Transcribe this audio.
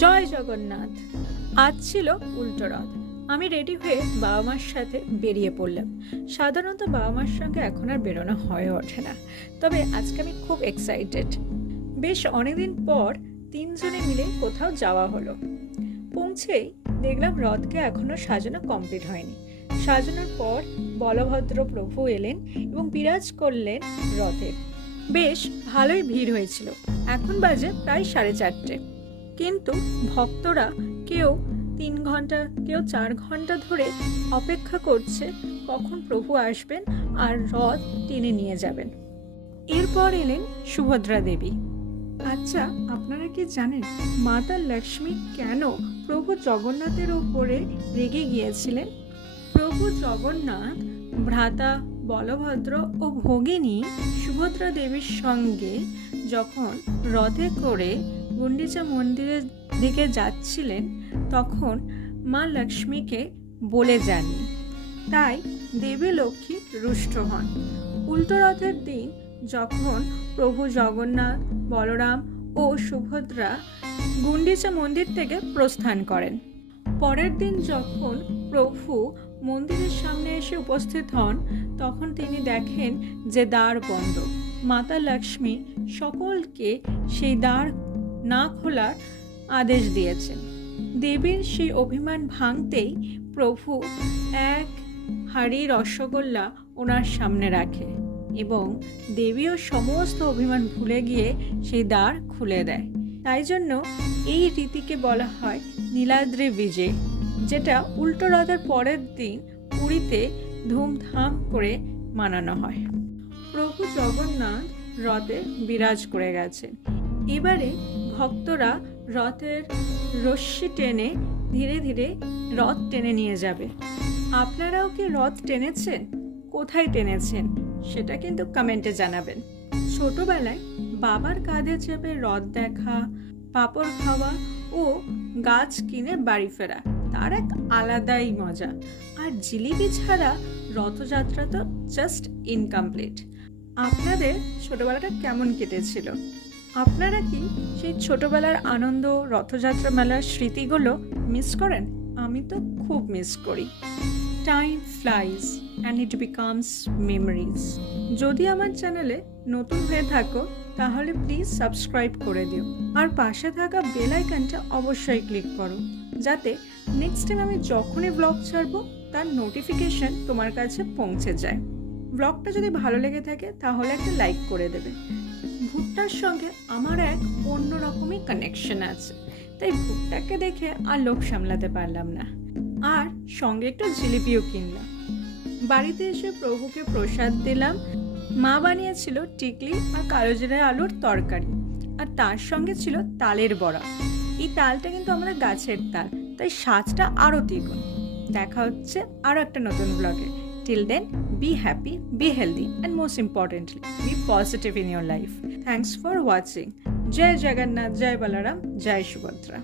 জয় জগন্নাথ। আজ ছিল উল্টো রথ। আমি রেডি হয়ে বাবা মার সাথে বেরিয়ে পড়লাম। সাধারণত বাবা মার সঙ্গে এখন আর বেরোনো হয়ে ওঠে না, তবে আজকে আমি খুব এক্সাইটেড। বেশ অনেকদিন পর তিনজনে মিলে কোথাও যাওয়া হলো। পৌঁছেই দেখলাম রথকে এখনো সাজানো কমপ্লিট হয়নি। সাজানোর পর বলভদ্র প্রভু এলেন এবং বিরাজ করলেন রথে। বেশ ভালোই ভিড় হয়েছিল। এখন বাজে প্রায় 4:30। কিন্তু ভক্তরা কেউ 3 ঘন্টা, কেউ 4 ঘন্টা ধরে অপেক্ষা করছে কখন প্রভু আসবেন আর রথ টেনে নিয়ে যাবেন। এরপর এলেন সুভদ্রা দেবী। আচ্ছা, আপনারা কি জানেন মাতা লক্ষ্মী কেন প্রভু জগন্নাথের উপরে রেগে গিয়েছিলেন? প্রভু জগন্নাথ ভ্রাতা বলভদ্র ও ভগিনী সুভদ্রা দেবীর সঙ্গে যখন রথে করে গুন্ডিচা মন্দিরের দিকে যাচ্ছিলেন, তখন মা লক্ষ্মীকে বলে যাননি। তাই দেবী লক্ষ্মী রুষ্ট হন। উল্টো রথের দিন যখন প্রভু জগন্নাথ, বলরাম ও সুভদ্রা গুন্ডিচা মন্দির থেকে প্রস্থান করেন, পরের দিন যখন প্রভু মন্দিরের সামনে এসে উপস্থিত হন, তখন তিনি দেখেন যে দ্বার বন্ধ। মাতা লক্ষ্মী সকলকে সেই দ্বার না খোলার আদেশ দিয়েছেন। দেবীর সেই অভিমান ভাঙতেই প্রভু এক হাঁড়ি রসগোল্লা ওনার সামনে রাখে এবং দেবীও সমস্ত অভিমান ভুলে গিয়ে সেই দ্বার খুলে দেয়। তাই জন্য এই রীতিকে বলা হয় নীলাদ্রি বিজে, যেটা উল্টো রথের পরের দিন পুরীতে ধুমধাম করে মানানো হয়। প্রভু জগন্নাথ রথে বিরাজ করে গেছেন। এবারে ভক্তরা রথের রশ্মি টেনে ধীরে ধীরে রথ টেনে নিয়ে যাবে। আপনারাও কি রথ টেনেছেন? কোথায় টেনেছেন সেটা কিন্তু কমেন্টে জানাবেন। ছোটবেলায় বাবার কাঁধে চেপে রথ দেখা, পাঁপড় খাওয়া ও গাছ কিনে বাড়ি ফেরা, তার এক আলাদাই মজা। আর জিলিপি ছাড়া রথযাত্রা তো জাস্ট ইনকমপ্লিট। আপনাদের ছোটবেলাটা কেমন কেটেছিল? আপনারা কি সেই ছোটবেলার আনন্দ, রথযাত্রা মেলার স্মৃতিগুলো মিস করেন? আমি তো খুব মিস করি। Time flies and it becomes memories. যদি আমার চ্যানেলে নতুন হয়ে থাকো তাহলে প্লিজ সাবস্ক্রাইব করে দিও আর পাশে থাকা বেল আইকনটা অবশ্যই ক্লিক করো, যাতে নেক্সট টাইম আমি যখনই ব্লগ ছাড়বো তার নোটিফিকেশন তোমার কাছে পৌঁছে যায়। ব্লগটা যদি ভালো লেগে থাকে তাহলে একটা লাইক করে দেবে। ভুট্টার সঙ্গে আমার এক অন্যরকমই কানেকশন আছে, তাই ভুট্টাকে দেখে আর লোভ সামলাতে পারলাম না, আর সঙ্গে একটু জিলিপিও কিনলাম। বাড়িতে এসে প্রভুকে প্রসাদ দিলাম। মা বানিয়েছিল টিকলি আর কালো জিরা আলুর তরকারি, আর তার সঙ্গে ছিল তালের বড়া। এই তালটা কিন্তু আমাদের গাছের তাল, তাই স্বাদটা আরও দ্বিগুণ। দেখা হচ্ছে আরও একটা নতুন ব্লগে। Till then, be happy, be healthy, and most importantly, be positive in your life. Thanks for watching. Jai Jagannath, Jai Balaram, Jai Subhadra.